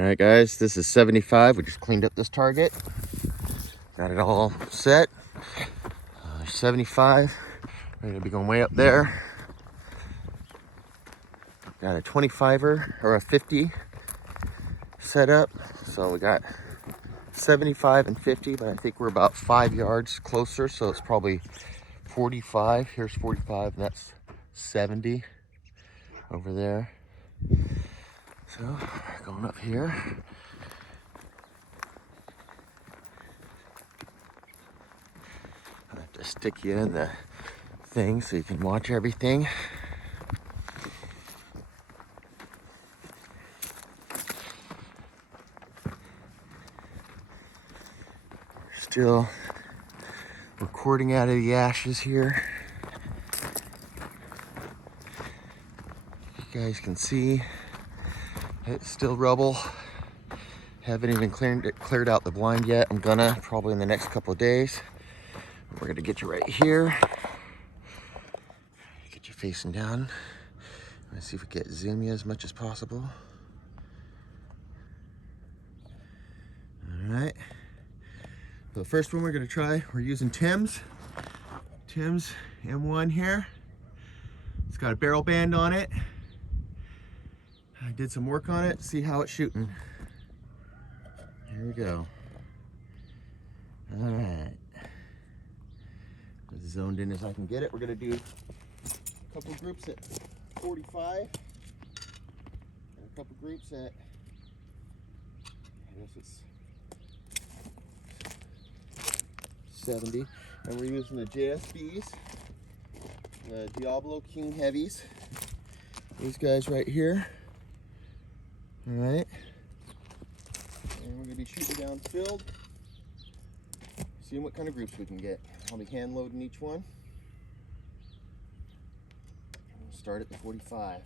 Alright guys, this is 75. We just cleaned up this target. Got it all set. 75. Ready to be going way up there. Got a 25er or a 50 set up. So we got 75 and 50, but I think we're about 5 yards closer. So it's probably 45. Here's 45, and that's 70 over there. So going up here. I have to stick you in the thing so you can watch everything. Still recording out of the ashes here. You guys can see it's still rubble. Haven't even cleared out the blind yet. I'm gonna probably in the next couple of days. We're gonna get you right here. Get you facing down. Let's see if we can zoom you as much as possible. All right. So the first one we're gonna try, we're using Tim's M1 here. It's got a barrel band on it. I did some work on it, see how it's shooting. Here we go. All right. As zoned in as I can get it. We're gonna do a couple groups at 45 and a couple groups at, I guess it's 70. And we're using the JSBs, the Diablo King Heavies. These guys right here. All right. And we're gonna be shooting down filled, seeing what kind of groups we can get. I'll be hand loading each one. We'll start at the 45.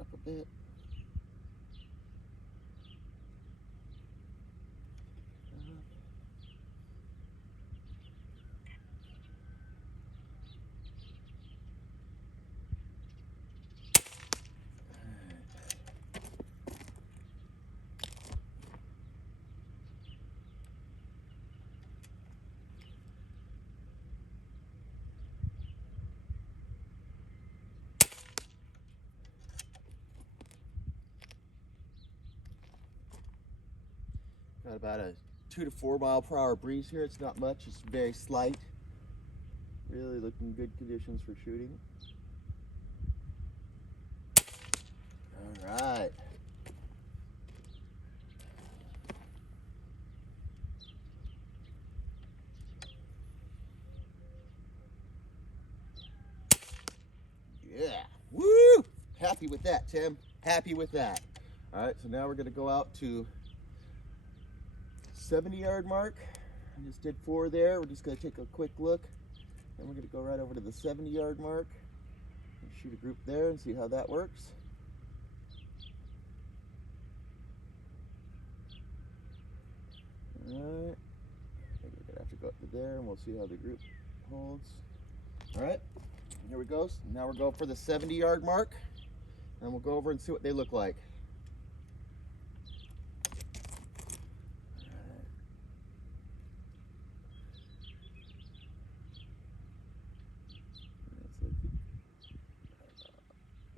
Up a bit. Got about a 2 to 4 mile per hour breeze here. It's not much, it's very slight. Really looking good conditions for shooting. All right. Yeah, woo! Happy with that, Tim. Happy with that. All right, so now we're gonna go out to 70-yard mark. I just did 4 there. We're just gonna take a quick look. Then we're gonna go right over to the 70-yard mark and shoot a group there and see how that works. All right, I think we're gonna have to go up to there and we'll see how the group holds. All right, here we go. So now we're going for the 70-yard mark, and we'll go over and see what they look like.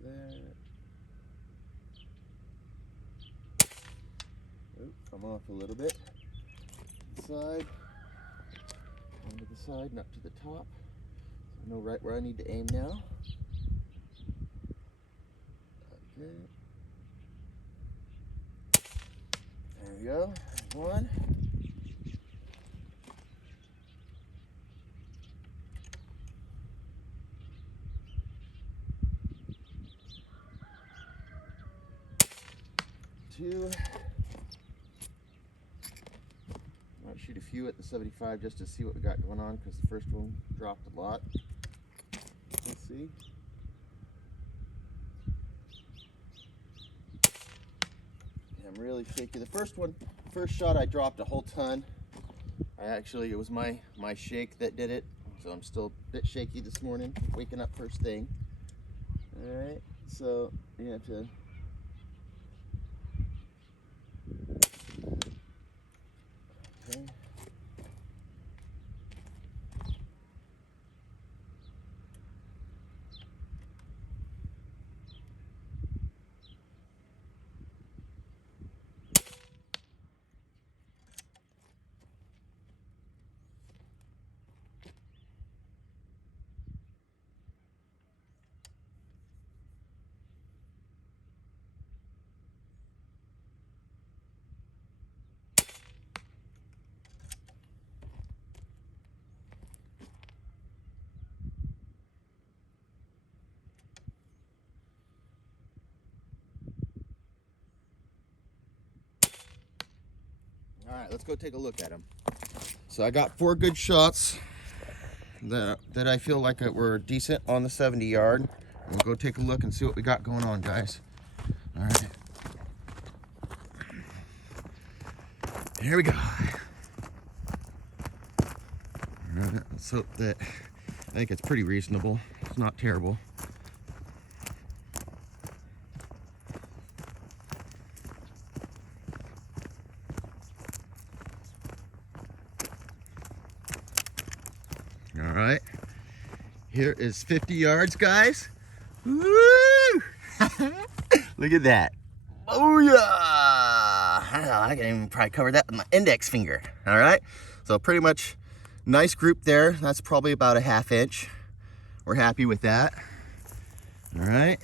There. Oop, come off a little bit. Side. Onto the side, not to the top. So I know right where I need to aim now. Okay. There we go. One. Two. Might shoot a few at the 75 just to see what we got going on, because the first one dropped a lot. Let's see. I'm really shaky. The first one First shot I dropped a whole ton. It was my shake that did it, so I'm still a bit shaky this morning, waking up first thing. All right, so you have to. Okay. All right, let's go take a look at them. So I got 4 good shots that I feel like were decent on the 70 yard. We'll go take a look and see what we got going on, guys. All right. Here we go. All right, let's hope that, I think it's pretty reasonable. It's not terrible. All right, here is 50 yards, guys. Woo! Look at that. Oh yeah! I can even probably cover that with my index finger. All right, so pretty much nice group there. That's probably about a 1/2 inch. We're happy with that. All right,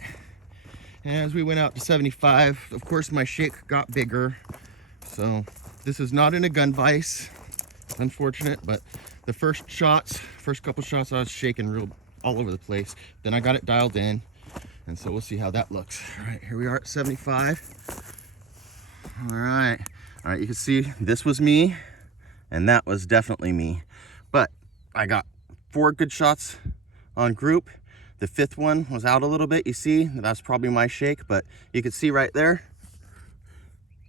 and as we went out to 75, of course my shake got bigger. So this is not in a gun vise, unfortunate, but the first couple shots, I was shaking real all over the place. Then I got it dialed in, and so we'll see how that looks. All right, here we are at 75. All right, you can see this was me, and that was definitely me. But I got 4 good shots on group. The 5th one was out a little bit. You see, that's probably my shake, but you can see right there,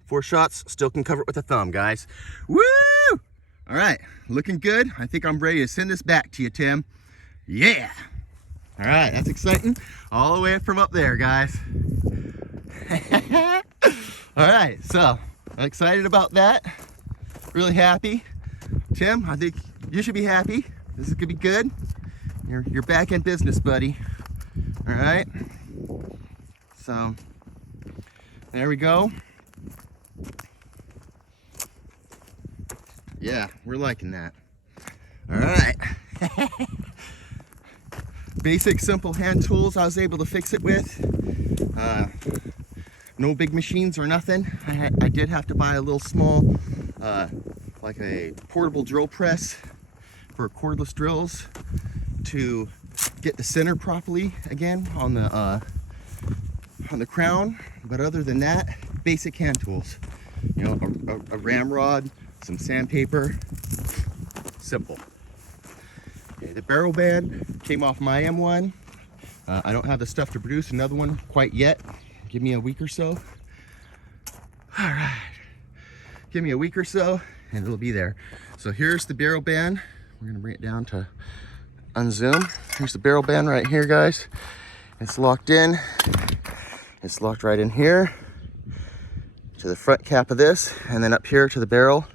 4 shots, still can cover it with a thumb, guys. Woo! All right, looking good. I think I'm ready to send this back to you, Tim. Yeah. All right, that's exciting. All the way from up there, guys. All right, so I'm excited about that. Really happy. Tim, I think you should be happy. This is gonna be good. You're back in business, buddy. All right. So there we go. Yeah, we're liking that. All right. Basic, simple hand tools I was able to fix it with. No big machines or nothing. I did have to buy a little small, like a portable drill press for cordless drills to get the center properly again on the crown. But other than that, basic hand tools. You know, a ramrod, some sandpaper, simple. Okay, the barrel band came off my M1. I don't have the stuff to produce another one quite yet. Give me a week or so. All right, give me a week or so and it'll be there. So here's the barrel band. We're gonna bring it down to unzoom. Here's the barrel band right here, guys. It's locked in. It's locked right in here to the front cap of this, and then up here to the barrel.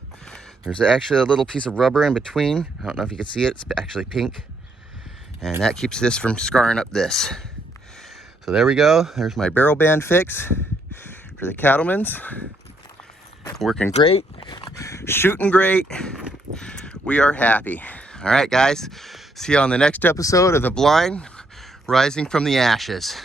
There's actually a little piece of rubber in between. I don't know if you can see it. It's actually pink. And that keeps this from scarring up this. So there we go. There's my barrel band fix for the Cattlemen's. Working great. Shooting great. We are happy. All right, guys. See you on the next episode of The Blind Rising from the Ashes.